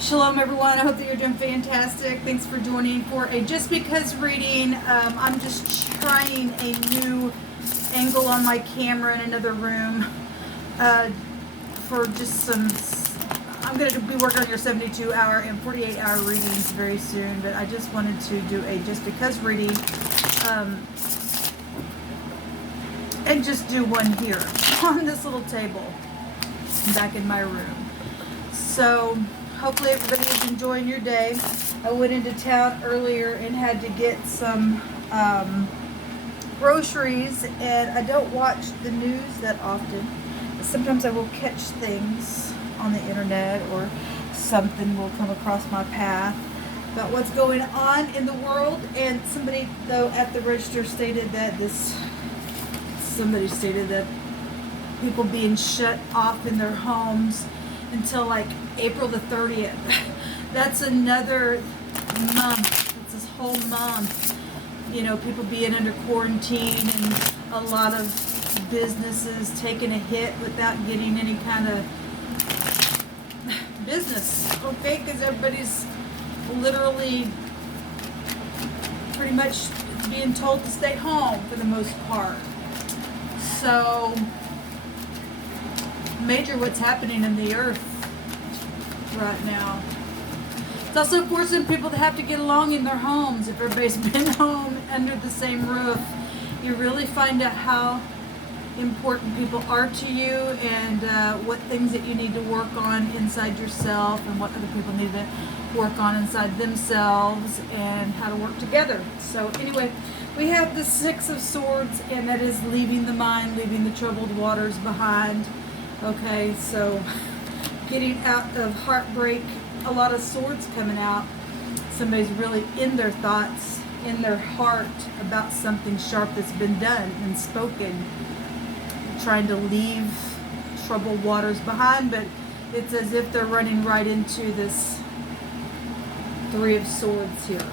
Shalom everyone, I hope that you're doing fantastic. Thanks for joining for a Just Because reading. I'm just trying a new angle on my camera in another room for just some, I'm going to be working on your 72-hour and 48-hour readings very soon, but I just wanted to do a Just Because reading and just do one here on this little table back in my room. So hopefully everybody is enjoying your day. I went into town earlier and had to get some groceries, and I don't watch the news that often. But sometimes I will catch things on the internet or something will come across my path about what's going on in the world. And somebody though at the register stated that people being shut off in their homes until like April the 30th. That's another month. It's this whole month. You know, people being under quarantine and a lot of businesses taking a hit without getting any kind of business. Okay, because everybody's literally pretty much being told to stay home for the most part. So major what's happening in the earth right now. It's also forcing people to have to get along in their homes. If everybody's been home under the same roof, you really find out how important people are to you, and what things that you need to work on inside yourself and what other people need to work on inside themselves, and how to work together. So anyway, we have the Six of Swords, and that is leaving the mind, leaving the troubled waters behind. Okay, so getting out of heartbreak, a lot of swords coming out. Somebody's really in their thoughts, in their heart about something sharp that's been done and spoken, trying to leave troubled waters behind, but it's as if they're running right into this Three of Swords here.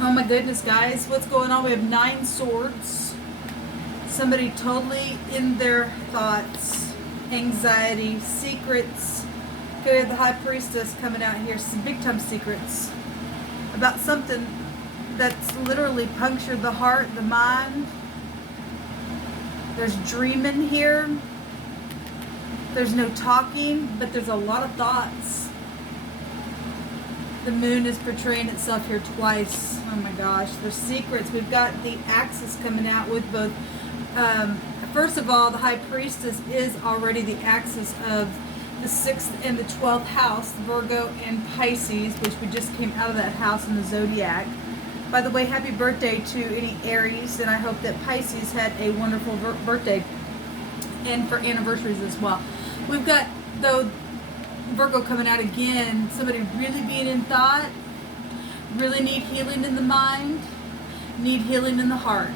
Oh my goodness, guys, what's going on? We have 9 swords. Somebody totally in their thoughts, anxiety, secrets. Okay, we have the High Priestess coming out here, some big time secrets about something that's literally punctured the heart, the mind. There's dreaming here. There's no talking, but there's a lot of thoughts. The moon is portraying itself here twice. Oh my gosh, there's secrets. We've got the Axis coming out with both. First of all, the High Priestess is already the axis of the 6th and the 12th house, Virgo and Pisces, which we just came out of that house in the ZODIAC. By the way, happy birthday to any Aries, and I hope that Pisces had a wonderful birthday, and for anniversaries as well. We've got, though, Virgo coming out again, somebody really being in thought, really need healing in the mind, need healing in the heart.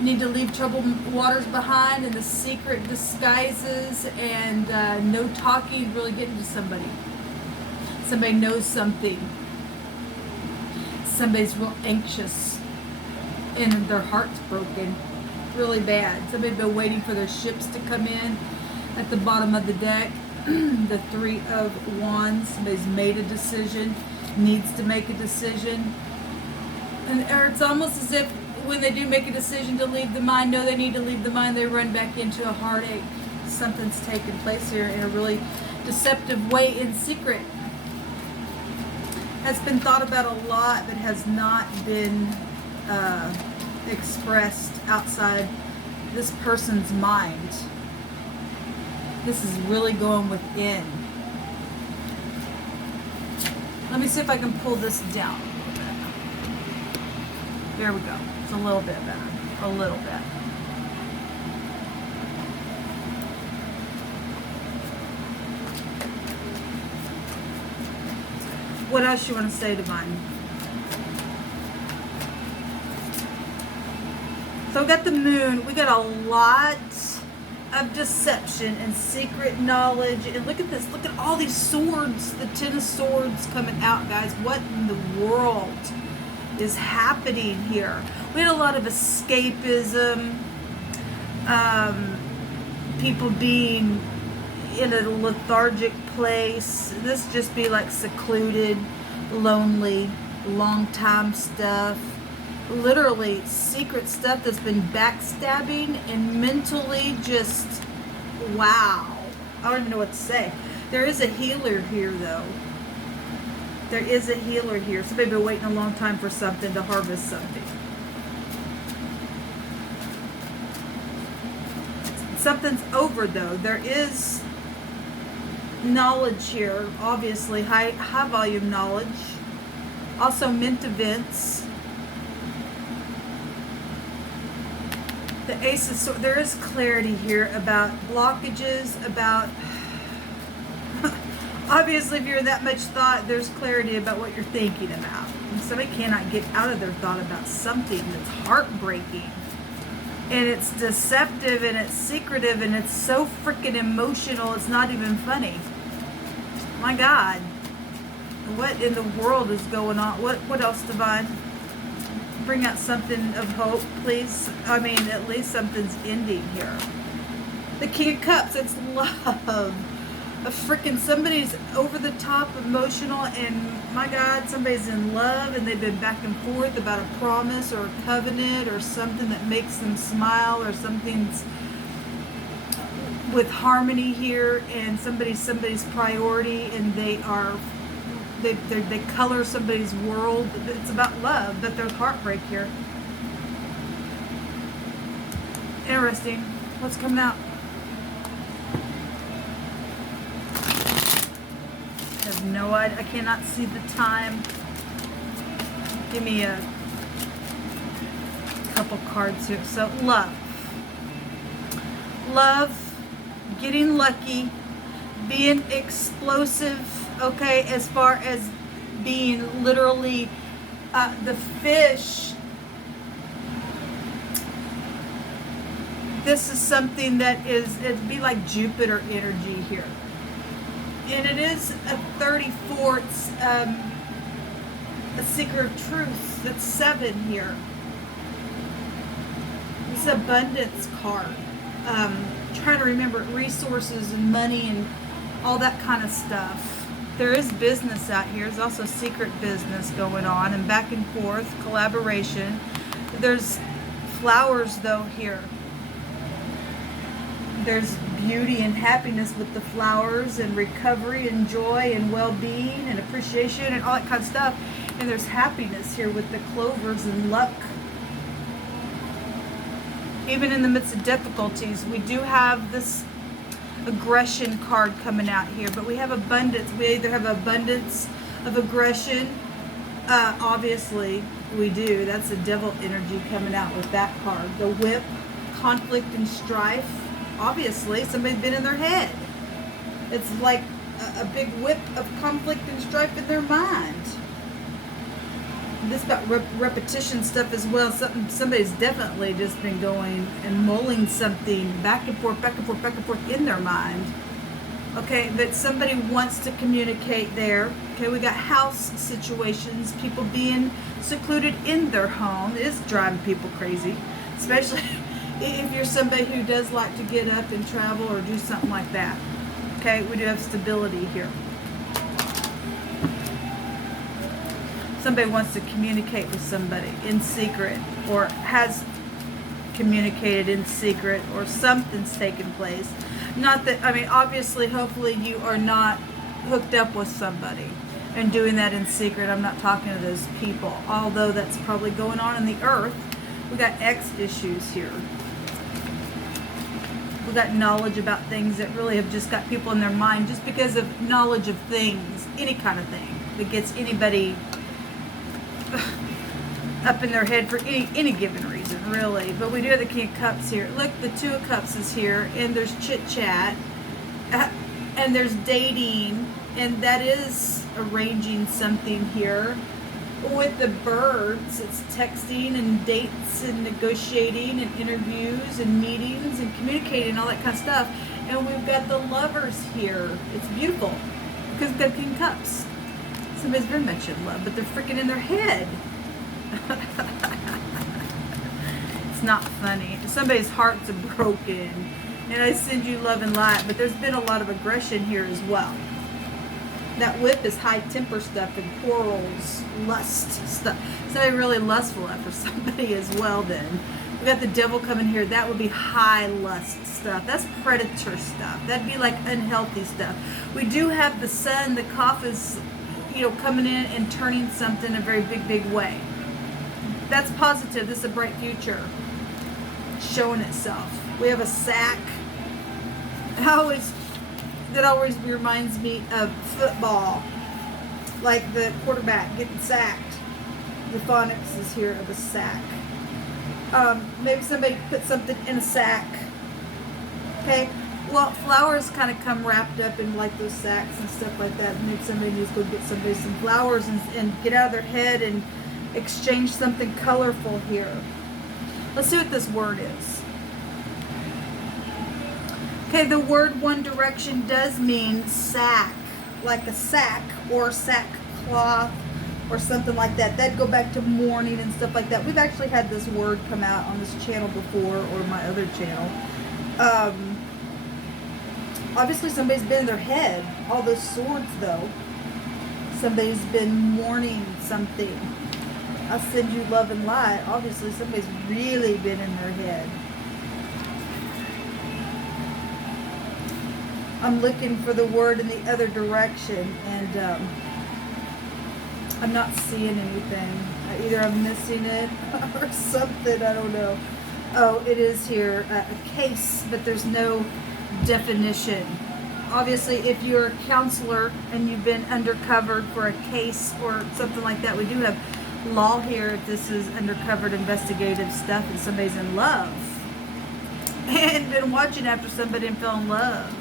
Need to leave troubled waters behind, and the secret disguises and no talking, really getting to somebody. Somebody knows something. Somebody's real anxious and their heart's broken really bad. Somebody's been waiting for their ships to come in at the bottom of the deck. The Three of Wands. Somebody's made a decision, needs to make a decision, or it's almost as if when they do make a decision to leave the mind, know they need to leave the mind, they run back into a heartache. Something's taken place here in a really deceptive way, in secret. Has been thought about a lot, but has not been expressed outside this person's mind. This is really going within. Let me see if I can pull this down a little bit. There we go. A little bit better, a little bit. What else you want to say to mine? So we got the moon. We got a lot of deception and secret knowledge. And look at this. Look at all these swords. The 10 of Swords coming out, guys. What in the world is happening here? We had a lot of escapism, people being in a lethargic place. This just be like secluded, lonely, long time stuff. Literally secret stuff that's been backstabbing and mentally just, wow. I don't even know what to say. There is a healer here though. There is a healer here. Somebody been waiting a long time for something, to harvest something. Something's over though. There is knowledge here, obviously, high volume knowledge. Also mint events. The Ace of Swords, there is clarity here about blockages, about, obviously if you're in that much thought, there's clarity about what you're thinking about. And somebody cannot get out of their thought about something that's heartbreaking. And it's deceptive and it's secretive and it's so freaking emotional, it's not even funny. My God. What in the world is going on? What else, Divine? Bring out something of hope, please. I mean, at least something's ending here. The King of Cups, it's love. A freaking, somebody's over the top emotional, and my God, somebody's in love and they've been back and forth about a promise or a covenant or something that makes them smile, or something's with harmony here, and somebody's priority, and they color somebody's world. It's about love, but there's heartbreak here. Interesting. What's coming out? I have no idea. I cannot see the time. Give me a couple cards here. So love. Love, getting lucky, being explosive. Okay, as far as being literally the fish, this is something that is, it'd be like Jupiter energy here. And it is a 34, it's a seeker of truth. That's 7 here. It's abundance card. Trying to remember resources and money and all that kind of stuff. There is business out here. There's also secret business going on and back and forth, collaboration. There's flowers though here. There's beauty and happiness with the flowers, and recovery and joy and well-being and appreciation and all that kind of stuff. And there's happiness here with the clovers and luck. Even in the midst of difficulties, we do have this aggression card coming out here, but we have abundance. We either have abundance of aggression, obviously we do. That's the devil energy coming out with that card. The whip, conflict and strife. Obviously somebody's been in their head. It's like a big whip of conflict and strife in their mind. This about repetition stuff as well. Somebody's definitely just been going and mulling something back and forth, back and forth, back and forth in their mind. Okay, but somebody wants to communicate there. Okay, we got house situations, people being secluded in their home. It is driving people crazy, especially if you're somebody who does like to get up and travel or do something like that. Okay, we do have stability here. Somebody wants to communicate with somebody in secret, or has communicated in secret, or something's taken place. Not that, I mean, obviously, hopefully you are not hooked up with somebody and doing that in secret. I'm not talking to those people, although that's probably going on in the earth. We got X issues here. We got knowledge about things that really have just got people in their mind just because of knowledge of things, any kind of thing that gets anybody up in their head for any given reason, really. But we do have the King of Cups here. Look, the Two of Cups is here, and there's chit chat, and there's dating, and that is arranging something here. With the birds, it's texting and dates and negotiating and interviews and meetings and communicating and all that kind of stuff. And we've got the Lovers here. It's beautiful because we've got King of Cups. Somebody's very much in love, but they're freaking in their head. It's not funny. Somebody's heart's broken. And I send you love and light. But there's been a lot of aggression here as well. That whip is high temper stuff and quarrels, lust stuff. Somebody really lustful after somebody as well then. We got the devil coming here. That would be high lust stuff. That's predator stuff. That'd be like unhealthy stuff. We do have the sun, the Kapha is, you know, coming in and turning something in a very big, big way. That's positive. This is a bright future showing itself. We have a sack. That always reminds me of football. Like the quarterback getting sacked. The phonics is here of a sack. Maybe somebody put something in a sack. Okay. Well, flowers kind of come wrapped up in like those sacks and stuff like that. Maybe somebody needs to go get somebody some flowers and get out of their head and exchange something colorful here. Let's see what this word is. Okay, the word One Direction does mean sack, like a sack or sackcloth or something like that. That'd go back to mourning and stuff like that. We've actually had this word come out on this channel before, or my other channel. Obviously somebody's been in their head. All those swords though. Somebody's been mourning something. I'll send you love and light. Obviously somebody's really been in their head. I'm looking for the word in the other direction, and I'm not seeing anything. Either I'm missing it or something, I don't know. Oh, it is here, a case, but there's no definition. Obviously, if you're a counselor and you've been undercovered for a case or something like that, we do have law here if this is undercovered investigative stuff and somebody's in love and been watching after somebody and fell in love.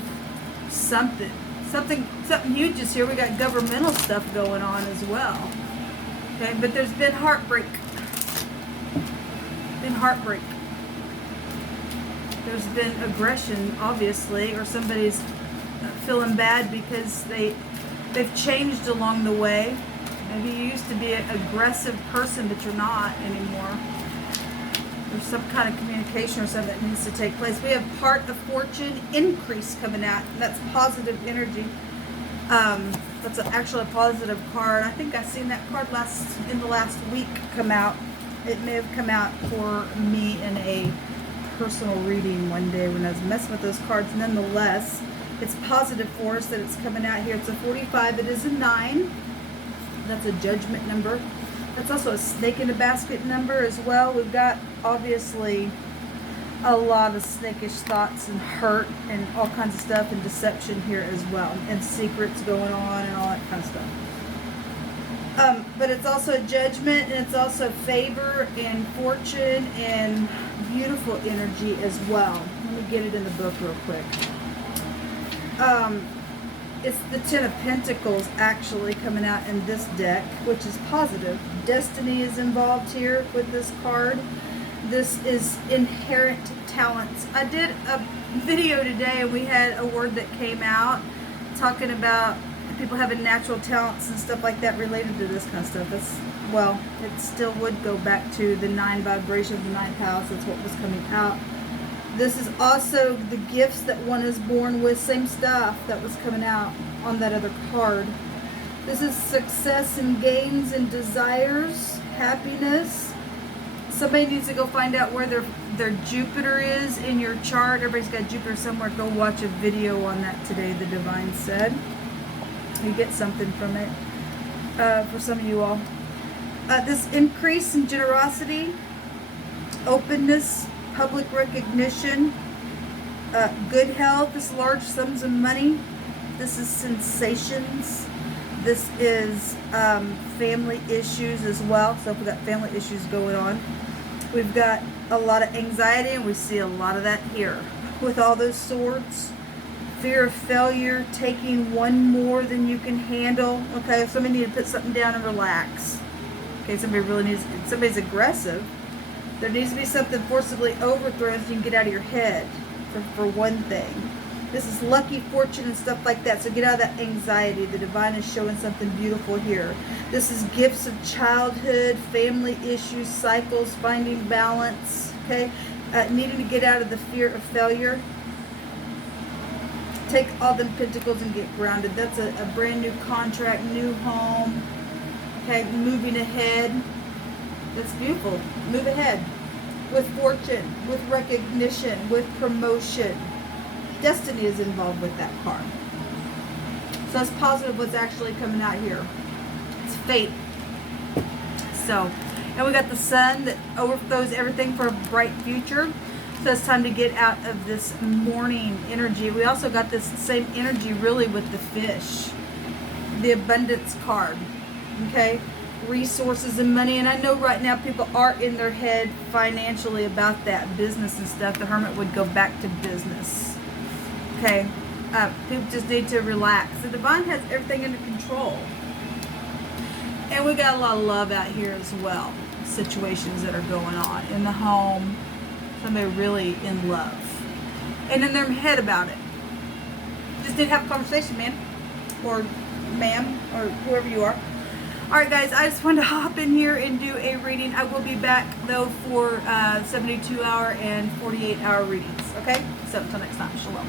Something huge is here. We got governmental stuff going on as well. Okay, but there's been heartbreak. There's been aggression, obviously, or somebody's feeling bad because they've changed along the way. Maybe you used to be an aggressive person, but you're not anymore. There's some kind of communication or something that needs to take place. We have Heart of Fortune increase coming out. That's positive energy. That's actually a positive card. I think I've seen that card in the last week come out. It may have come out for me in a personal reading one day when I was messing with those cards. Nonetheless, it's positive for us that it's coming out here. It's a 45. It is a 9. That's a judgment number. That's also a snake in a basket number as well. We've got, obviously, a lot of snakish thoughts and hurt and all kinds of stuff and deception here as well. And secrets going on and all that kind of stuff. But it's also a judgment, and it's also favor and fortune and beautiful energy as well. Let me get it in the book real quick. It's the Ten of Pentacles actually coming out in this deck, which is positive. Destiny is involved here with this card. This is inherent talents. I did a video today and we had a word that came out talking about people having natural talents and stuff like that related to this kind of stuff. Well, it still would go back to the 9 vibration of the 9th house. That's what was coming out. This is also the gifts that one is born with, same stuff that was coming out on that other card. This is success and gains and desires, happiness. Somebody needs to go find out where their Jupiter is in your chart. Everybody's got Jupiter somewhere. Go watch a video on that today, the Divine said. You get something from it for some of you all. This increase in generosity, openness, public recognition, good health, this large sums of money. This is sensations. This is family issues as well. So we've got family issues going on. We've got a lot of anxiety, and we see a lot of that here with all those swords. Fear of failure, taking one more than you can handle. Okay, if somebody needs to put something down and relax. Okay, somebody's aggressive. There needs to be something forcibly overthrown so you can get out of your head, for one thing. This is lucky fortune and stuff like that. So get out of that anxiety. The Divine is showing something beautiful here. This is gifts of childhood, family issues, cycles, finding balance. Okay, needing to get out of the fear of failure. take all them pentacles and get grounded. That's a brand new contract, new home. Okay, moving ahead. That's beautiful. Move ahead. With fortune, with recognition, with promotion. Destiny is involved with that card. So that's positive what's actually coming out here. It's fate. So, and we got the sun that overflows everything for a bright future. So it's time to get out of this mourning energy. We also got this same energy really with the fish. The abundance card. Okay? Resources and money. And I know right now people are in their head financially about that business and stuff. The Hermit would go back to business. Okay? People just need to relax. The Divine has everything under control. And we got a lot of love out here as well. Situations that are going on in the home. Somebody really in love. And in their head about it. Just need to have a conversation, man. Or ma'am. Or whoever you are. Alright guys, I just wanted to hop in here and do a reading. I will be back though for 72 hour and 48 hour readings. Okay? So until next time. Shalom.